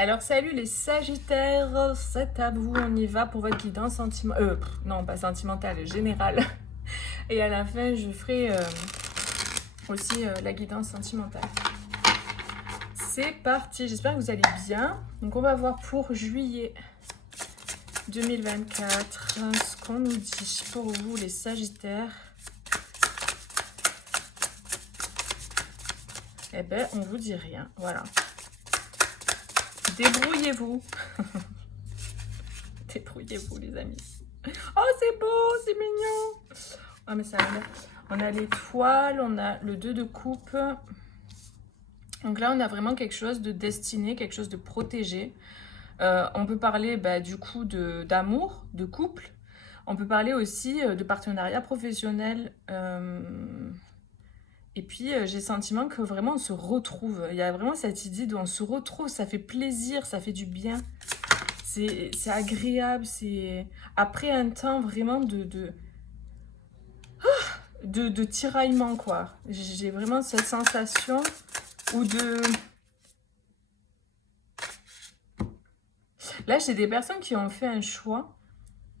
Alors salut les Sagittaires, c'est à vous, on y va pour votre guidance sentimentale, non pas sentimentale, générale. Et à la fin je ferai aussi la guidance sentimentale. C'est parti, j'espère que vous allez bien. Donc on va voir pour juillet 2024 ce qu'on nous dit pour vous les Sagittaires. Eh ben on vous dit rien, voilà. Débrouillez-vous. Débrouillez-vous les amis. Oh c'est beau, c'est mignon. Oh mais ça a l'air. On a l'étoile, on a le 2 de coupe. Donc là on a vraiment quelque chose de destiné, quelque chose de protégé. On peut parler du coup d'amour, de couple. On peut parler aussi de partenariat professionnel. Et puis j'ai le sentiment que vraiment on se retrouve. Il y a vraiment cette idée d'on se retrouve, ça fait plaisir, ça fait du bien. C'est agréable, c'est après un temps vraiment de tiraillement, quoi. J'ai vraiment cette sensation ou de... Là, j'ai des personnes qui ont fait un choix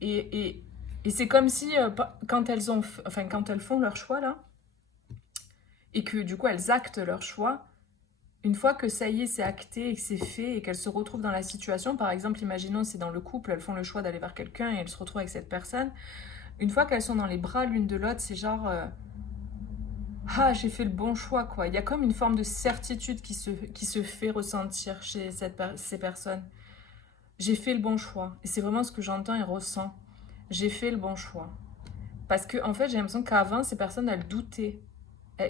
et c'est comme si quand quand elles font leur choix, là, et que du coup, elles actent leur choix, une fois que ça y est, c'est acté et que c'est fait et qu'elles se retrouvent dans la situation, par exemple, imaginons, c'est dans le couple, elles font le choix d'aller vers quelqu'un et elles se retrouvent avec cette personne, une fois qu'elles sont dans les bras l'une de l'autre, c'est genre... ah, j'ai fait le bon choix, quoi. Il y a comme une forme de certitude qui se fait ressentir chez ces personnes. J'ai fait le bon choix. Et c'est vraiment ce que j'entends et ressens. J'ai fait le bon choix. Parce que, en fait, j'ai l'impression qu'avant, ces personnes, elles doutaient.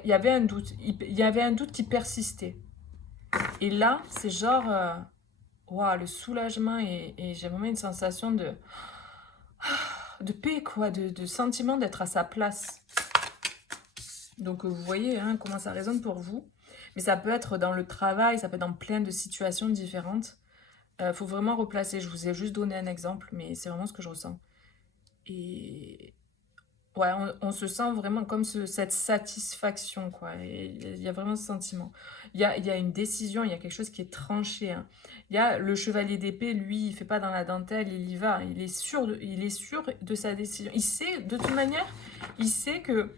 Il y avait un doute. Il y avait un doute qui persistait. Et là, c'est genre... waouh, le soulagement et j'ai vraiment une sensation de paix, quoi. De sentiment d'être à sa place. Donc vous voyez hein, comment ça résonne pour vous. Mais ça peut être dans le travail, ça peut être dans plein de situations différentes. Faut vraiment replacer. Je vous ai juste donné un exemple, mais c'est vraiment ce que je ressens. Et ouais, on se sent vraiment comme cette satisfaction, quoi. Il y a vraiment ce sentiment. Il y a une décision, il y a quelque chose qui est tranché. Hein. Il y a le chevalier d'épée, lui, il fait pas dans la dentelle, il y va. Il est sûr de sa décision. Il sait, de toute manière, il sait que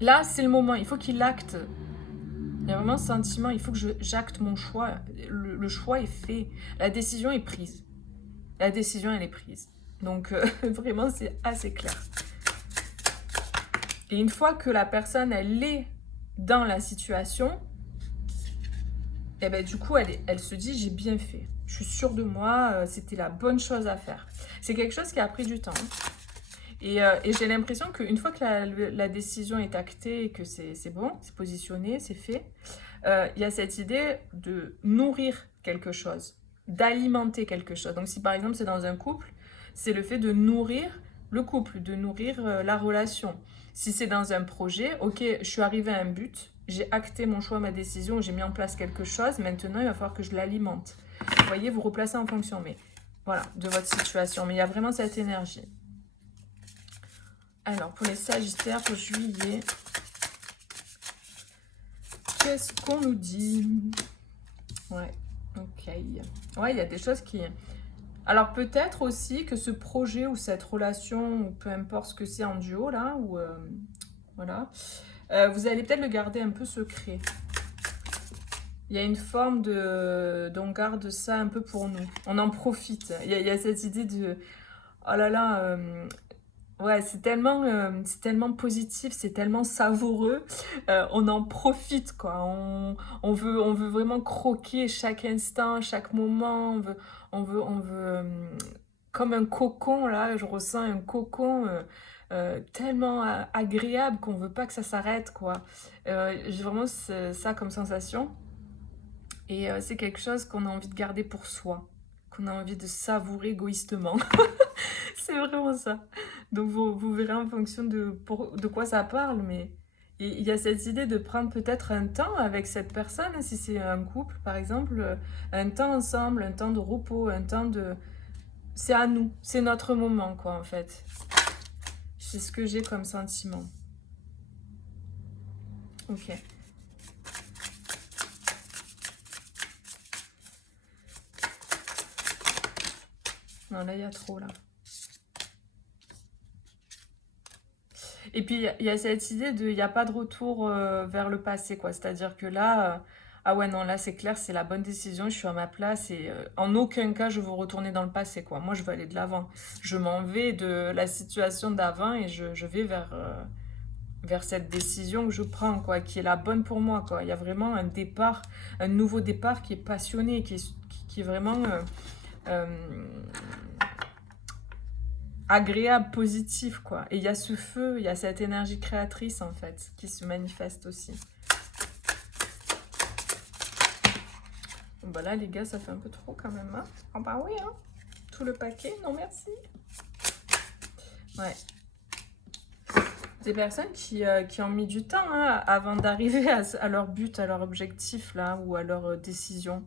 là, c'est le moment. Il faut qu'il acte. Il y a vraiment ce sentiment, il faut que j'acte mon choix. Le choix est fait. La décision est prise. La décision, elle est prise. Donc, vraiment, c'est assez clair. Et une fois que la personne, elle est dans la situation, et ben, du coup, elle se dit, j'ai bien fait. Je suis sûre de moi, c'était la bonne chose à faire. C'est quelque chose qui a pris du temps. Et j'ai l'impression qu'une fois que la décision est actée et que c'est bon, c'est positionné, c'est fait, il y a cette idée de nourrir quelque chose, d'alimenter quelque chose. Donc si par exemple c'est dans un couple, c'est le fait de nourrir le couple, de nourrir la relation. Si c'est dans un projet, ok, je suis arrivée à un but, j'ai acté mon choix, ma décision, j'ai mis en place quelque chose, maintenant il va falloir que je l'alimente. Vous voyez, vous replacez en fonction, mais voilà, de votre situation. Mais il y a vraiment cette énergie. Alors, pour les Sagittaires, pour juillet, qu'est-ce qu'on nous dit? Ouais, ok. Ouais, il y a des choses qui... Alors, peut-être aussi que ce projet ou cette relation, ou peu importe ce que c'est en duo, là, ou... voilà. Vous allez peut-être le garder un peu secret. Il y a une forme de... d'on garde ça un peu pour nous. On en profite. Il y a cette idée de... Oh là là... ouais, c'est tellement positif, c'est tellement savoureux. On en profite, quoi. On veut vraiment croquer chaque instant, chaque moment. On veut comme un cocon, là, je ressens un cocon tellement agréable qu'on veut pas que ça s'arrête, quoi. J'ai vraiment ça comme sensation. Et c'est quelque chose qu'on a envie de garder pour soi, qu'on a envie de savourer égoïstement. C'est vraiment ça. Donc vous verrez en fonction de quoi ça parle, mais il y a cette idée de prendre peut-être un temps avec cette personne, si c'est un couple par exemple, un temps ensemble, un temps de repos, un temps de... C'est à nous, c'est notre moment quoi en fait. C'est ce que j'ai comme sentiment. Ok. Non, là, il y a trop, là. Et puis, il y a cette idée de, il n'y a pas de retour vers le passé, quoi. C'est-à-dire que là, ah ouais, non, là, c'est clair, c'est la bonne décision, je suis à ma place et en aucun cas, je veux retourner dans le passé, quoi. Moi, je veux aller de l'avant. Je m'en vais de la situation d'avant et je vais vers cette décision que je prends, quoi, qui est la bonne pour moi, quoi. Il y a vraiment un départ, un nouveau départ qui est passionné, qui est vraiment euh, agréable, positif, quoi. Et il y a ce feu, il y a cette énergie créatrice, en fait, qui se manifeste aussi. Bon, bah là, les gars, ça fait un peu trop, quand même, hein. Ah bah oui, hein. Tout le paquet, non merci. Ouais. Des personnes qui ont mis du temps hein, avant d'arriver à leur but, à leur objectif, là, ou à leur décision.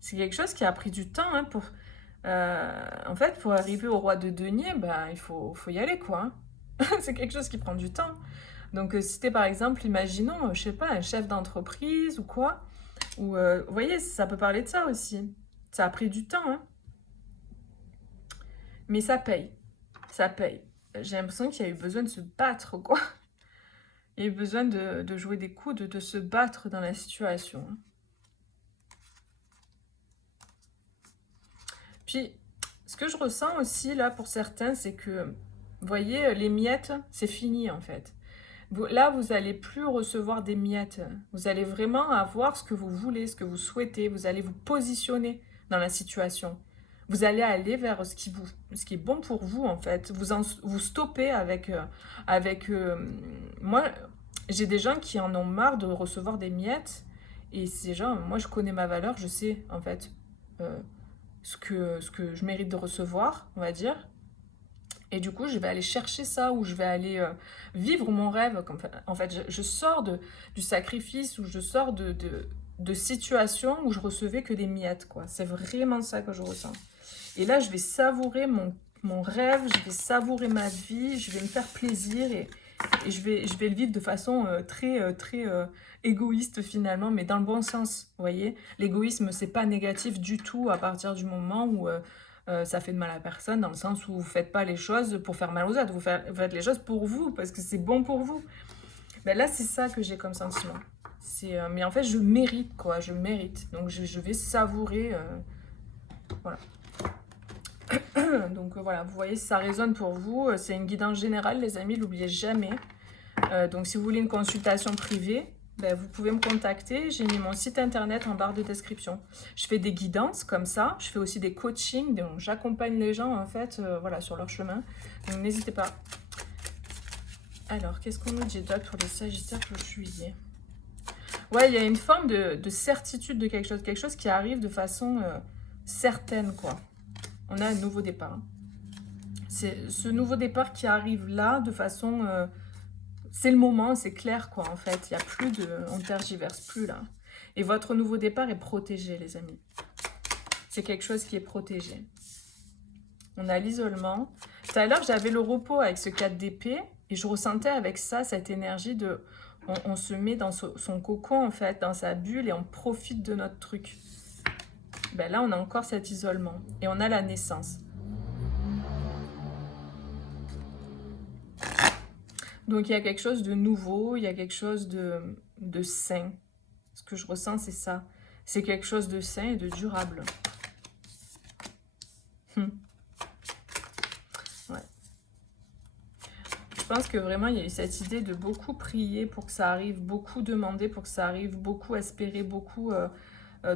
C'est quelque chose qui a pris du temps hein, pour... en fait, pour arriver au roi de denier, bah, il faut y aller, quoi. C'est quelque chose qui prend du temps. Donc, si c'était par exemple, imaginons, je sais pas, un chef d'entreprise ou quoi, ou, vous voyez, ça peut parler de ça aussi. Ça a pris du temps, hein. Mais ça paye. Ça paye. J'ai l'impression qu'il y a eu besoin de se battre, quoi. Il y a eu besoin de jouer des coups, de se battre dans la situation. Puis, ce que je ressens aussi, là, pour certains, c'est que, vous voyez, les miettes, c'est fini, en fait. Là, vous n'allez plus recevoir des miettes. Vous allez vraiment avoir ce que vous voulez, ce que vous souhaitez. Vous allez vous positionner dans la situation. Vous allez aller vers ce qui est bon pour vous, en fait. Vous stoppez moi, j'ai des gens qui en ont marre de recevoir des miettes. Et ces gens, moi, je connais ma valeur. Je sais, en fait, euh, ce que je mérite de recevoir, on va dire. Et du coup, je vais aller chercher ça, ou je vais aller vivre mon rêve. En fait, je sors du sacrifice, ou je sors de situations où je recevais que des miettes, quoi. C'est vraiment ça que je ressens. Et là, je vais savourer mon rêve, je vais savourer ma vie, je vais me faire plaisir et je vais le vivre de façon très égoïste finalement, mais dans le bon sens, vous voyez. L'égoïsme, c'est pas négatif du tout à partir du moment où ça fait de mal à personne, dans le sens où vous faites pas les choses pour faire mal aux autres, vous faites les choses pour vous, parce que c'est bon pour vous. Ben là, c'est ça que j'ai comme sentiment. Mais en fait, je mérite, quoi, je mérite. Donc, je vais savourer, voilà. Donc, voilà, vous voyez, si ça résonne pour vous, c'est une guidance générale, les amis, n'oubliez jamais. Donc, si vous voulez une consultation privée, ben, vous pouvez me contacter. J'ai mis mon site internet en barre de description. Je fais des guidances comme ça. Je fais aussi des coachings. Donc, j'accompagne les gens, en fait, voilà, sur leur chemin. Donc, n'hésitez pas. Alors, qu'est-ce qu'on nous dit d'autre pour les Sagittaires pour juillet? Ouais, il y a une forme de certitude de quelque chose qui arrive de façon certaine, quoi. On a un nouveau départ. C'est ce nouveau départ qui arrive là de façon... c'est le moment, c'est clair, quoi, en fait. Il y a plus de... On tergiverse plus, là. Et votre nouveau départ est protégé, les amis. C'est quelque chose qui est protégé. On a l'isolement. Tout à l'heure, j'avais le repos avec ce 4 d'épée. Et je ressentais avec ça, cette énergie de... On se met dans son cocon, en fait, dans sa bulle, et on profite de notre truc. Ben là, on a encore cet isolement. Et on a la naissance. Donc, il y a quelque chose de nouveau, il y a quelque chose de sain. Ce que je ressens, c'est ça. C'est quelque chose de sain et de durable. Ouais. Je pense que vraiment, il y a eu cette idée de beaucoup prier pour que ça arrive, beaucoup demander pour que ça arrive, beaucoup espérer, beaucoup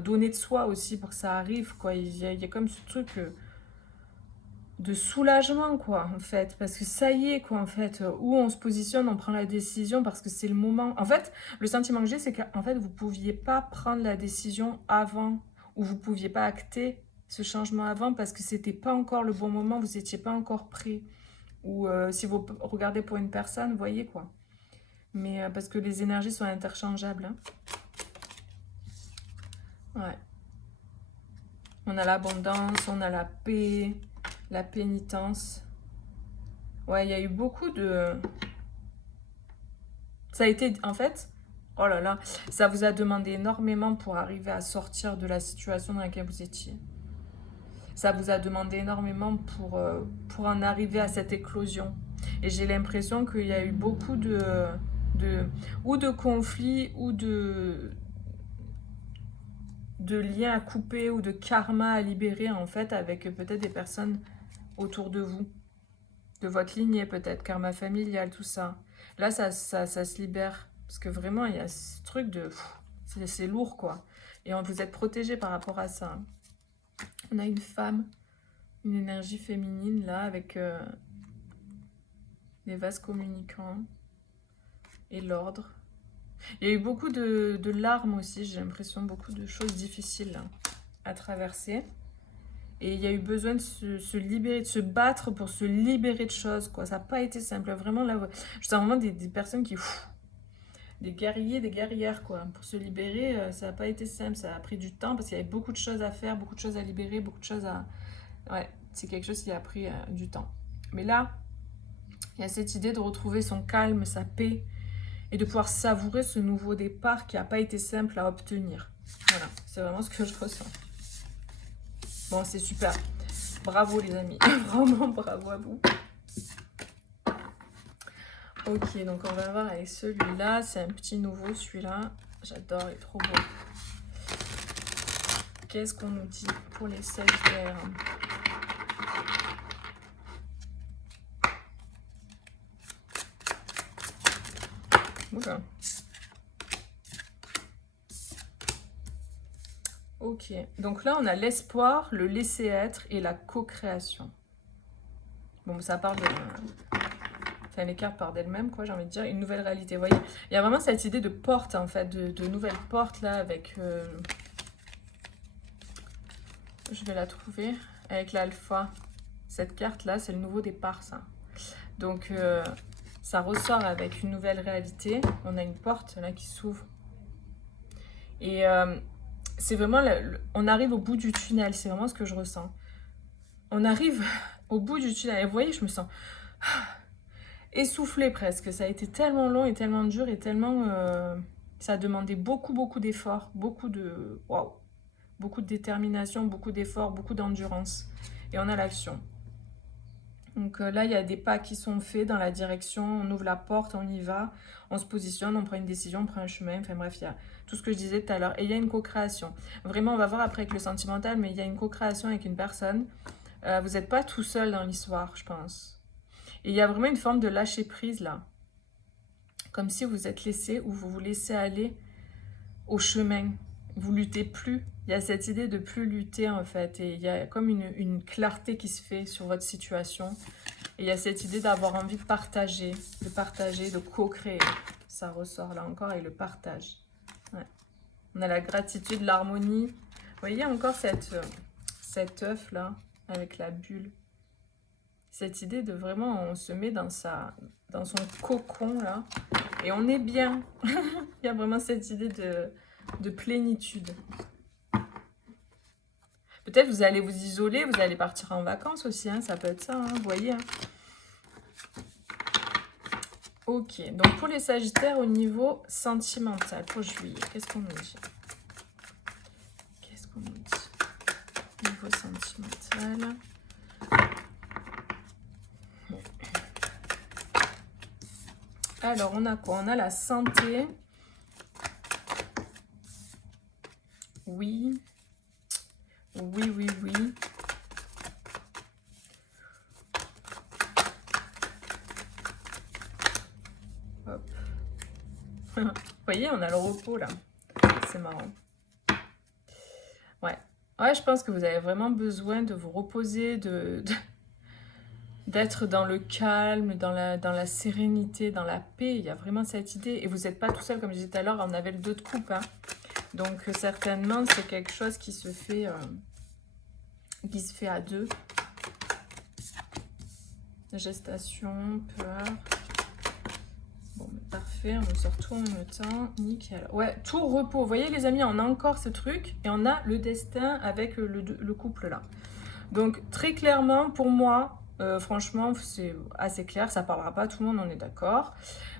donner de soi aussi pour que ça arrive, quoi. Il y a comme ce truc de soulagement, quoi, en fait. Parce que ça y est, quoi, en fait. Où on se positionne, on prend la décision parce que c'est le moment. En fait, le sentiment que j'ai, c'est qu'en fait, vous ne pouviez pas prendre la décision avant, ou vous ne pouviez pas acter ce changement avant parce que c'était pas encore le bon moment, vous n'étiez pas encore prêt. Ou si vous regardez pour une personne, vous voyez quoi. Mais parce que les énergies sont interchangeables. Hein. Ouais. On a l'abondance, on a la paix, la pénitence. Ouais, il y a eu beaucoup de... Ça a été, en fait, oh là là, ça vous a demandé énormément pour arriver à sortir de la situation dans laquelle vous étiez. ça vous a demandé énormément pour en arriver à cette éclosion. Et j'ai l'impression qu'il y a eu beaucoup ou de conflits ou de liens à couper ou de karma à libérer en fait avec peut-être des personnes autour de vous, de votre lignée peut-être, karma familial, tout ça. Là, ça se libère parce que vraiment, il y a ce truc de... C'est lourd quoi. Et vous êtes protégé par rapport à ça. On a une femme, une énergie féminine là avec les vases communicants et l'ordre. Il y a eu beaucoup de larmes aussi, j'ai l'impression, beaucoup de choses difficiles là, à traverser. Et il y a eu besoin de se libérer, de se battre pour se libérer de choses, quoi. Ça n'a pas été simple. Vraiment, là, je sens vraiment des personnes qui... des guerriers, des guerrières, quoi. Pour se libérer, ça n'a pas été simple. Ça a pris du temps parce qu'il y avait beaucoup de choses à faire, beaucoup de choses à libérer, beaucoup de choses à... Ouais, c'est quelque chose qui a pris du temps. Mais là, il y a cette idée de retrouver son calme, sa paix, et de pouvoir savourer ce nouveau départ qui n'a pas été simple à obtenir. Voilà, c'est vraiment ce que je ressens. Bon, c'est super. Bravo les amis. Vraiment bravo à vous. Ok, donc on va voir avec celui-là. C'est un petit nouveau celui-là. J'adore, il est trop beau. Qu'est-ce qu'on nous dit pour les Sagittaires? Oula. Ok, donc là on a l'espoir, le laisser être et la co-création. Bon, ça parle de... Enfin, les cartes parlent d'elles-mêmes, quoi, j'ai envie de dire. Une nouvelle réalité, vous voyez. Il y a vraiment cette idée de porte, en fait, de nouvelles portes, là, avec... Je vais la trouver, avec l'alpha. Cette carte-là, c'est le nouveau départ, ça. Donc, ça ressort avec une nouvelle réalité. On a une porte, là, qui s'ouvre. Et c'est vraiment... on arrive au bout du tunnel, c'est vraiment ce que je ressens. On arrive au bout du tunnel. Et vous voyez, je me sens... essoufflée presque, ça a été tellement long et tellement dur et tellement... ça a demandé beaucoup d'efforts, beaucoup de détermination, beaucoup d'efforts, beaucoup d'endurance. Et on a l'action. Donc là, il y a des pas qui sont faits dans la direction, on ouvre la porte, on y va, on se positionne, on prend une décision, on prend un chemin, enfin bref, il y a tout ce que je disais tout à l'heure. Et il y a une co-création. Vraiment, on va voir après avec le sentimental, mais il y a une co-création avec une personne. Vous n'êtes pas tout seul dans l'histoire, je pense. Et il y a vraiment une forme de lâcher prise là. Comme si vous êtes laissé ou vous vous laissez aller au chemin. Vous luttez plus. Il y a cette idée de plus lutter en fait. Et il y a comme une clarté qui se fait sur votre situation. Et il y a cette idée d'avoir envie de partager, de co-créer. Ça ressort là encore avec le partage. Ouais. On a la gratitude, l'harmonie. Vous voyez encore cet œuf là avec la bulle. Cette idée de vraiment, on se met dans son cocon, là, et on est bien. Il y a vraiment cette idée de plénitude. Peut-être vous allez vous isoler, vous allez partir en vacances aussi, hein, ça peut être ça, hein, vous voyez. Hein. Ok, donc pour les Sagittaires, au niveau sentimental, pour juillet, qu'est-ce qu'on nous dit? Qu'est-ce qu'on nous dit? Niveau sentimental... Alors, on a quoi? On a la santé. Oui. Oui. Hop. Vous voyez, on a le repos, là. C'est marrant. Ouais. Ouais, je pense que vous avez vraiment besoin de vous reposer, d'être dans le calme, dans la sérénité, dans la paix. Il y a vraiment cette idée. Et vous n'êtes pas tout seul, comme je disais tout à l'heure, on avait le 2 de coupe. Hein. Donc certainement, c'est quelque chose qui se fait à deux. Gestation, peur. Bon, parfait, on sort tout en même temps. Nickel. Ouais, tout repos. Vous voyez les amis, on a encore ce truc. Et on a le destin avec le couple là. Donc très clairement, pour moi... franchement, c'est assez clair, ça parlera pas à tout le monde, on est d'accord.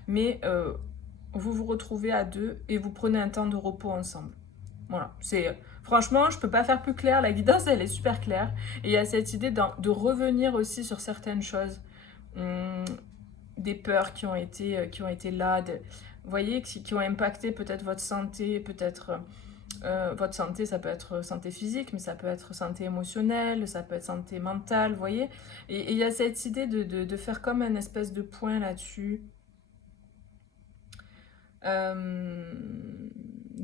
Mais vous vous retrouvez à deux et vous prenez un temps de repos ensemble. Voilà, Franchement, je peux pas faire plus clair. La guidance, elle est super claire. Et il y a cette idée de revenir aussi sur certaines choses. Hum, des peurs qui ont été là. Vous voyez, qui ont impacté peut-être votre santé, peut-être... votre santé, ça peut être santé physique, mais ça peut être santé émotionnelle, ça peut être santé mentale, vous voyez. Et il y a cette idée de faire comme un espèce de point là-dessus.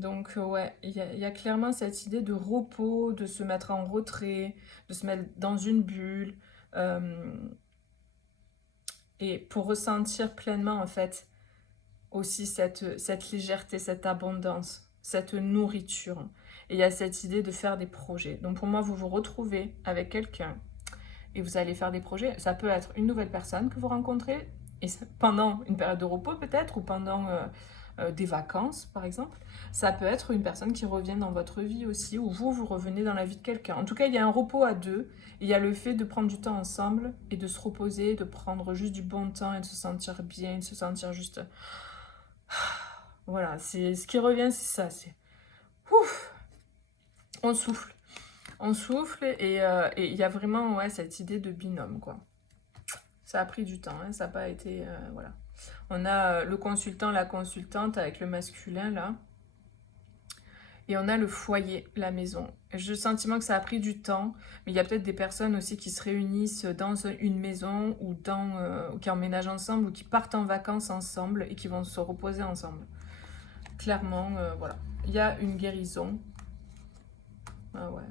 Donc, ouais, il y a clairement cette idée de repos, de se mettre en retrait, de se mettre dans une bulle. euh, et pour ressentir pleinement, en fait, aussi cette légèreté, cette abondance, cette nourriture. Et il y a cette idée de faire des projets. Donc pour moi, vous vous retrouvez avec quelqu'un et vous allez faire des projets. Ça peut être une nouvelle personne que vous rencontrez et pendant une période de repos peut-être ou pendant des vacances par exemple. Ça peut être une personne qui revient dans votre vie aussi ou vous revenez dans la vie de quelqu'un. En tout cas, il y a un repos à deux. Il y a le fait de prendre du temps ensemble et de se reposer, de prendre juste du bon temps et de se sentir bien, de se sentir juste... Voilà, c'est ce qui revient, c'est ça. C'est ouf, on souffle, on souffle et il y a vraiment ouais cette idée de binôme quoi. Ça a pris du temps, hein, ça n'a pas été voilà. On a le consultant, la consultante avec le masculin là, et on a le foyer, la maison. J'ai le sentiment que ça a pris du temps, mais il y a peut-être des personnes aussi qui se réunissent dans une maison ou qui emménagent ensemble ou qui partent en vacances ensemble et qui vont se reposer ensemble. Clairement, voilà. Il y a une guérison. Ah ouais.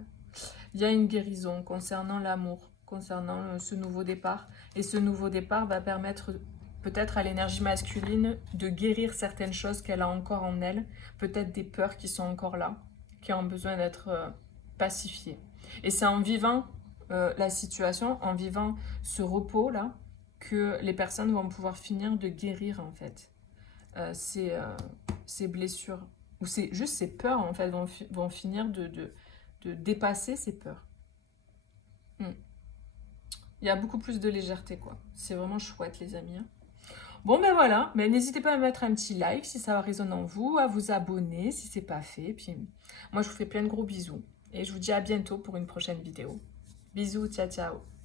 Il y a une guérison concernant l'amour, concernant ce nouveau départ. Et ce nouveau départ va permettre peut-être à l'énergie masculine de guérir certaines choses qu'elle a encore en elle, peut-être des peurs qui sont encore là, qui ont besoin d'être pacifiées. Et c'est en vivant la situation, en vivant ce repos-là, que les personnes vont pouvoir finir de guérir en fait ces blessures. Ou c'est juste ces peurs en fait vont finir de dépasser ces peurs. Hmm. Il y a beaucoup plus de légèreté quoi. C'est vraiment chouette les amis. Hein. Bon ben voilà, mais n'hésitez pas à mettre un petit like si ça résonne en vous, à vous abonner si c'est pas fait. Puis moi je vous fais plein de gros bisous et je vous dis à bientôt pour une prochaine vidéo. Bisous, ciao ciao.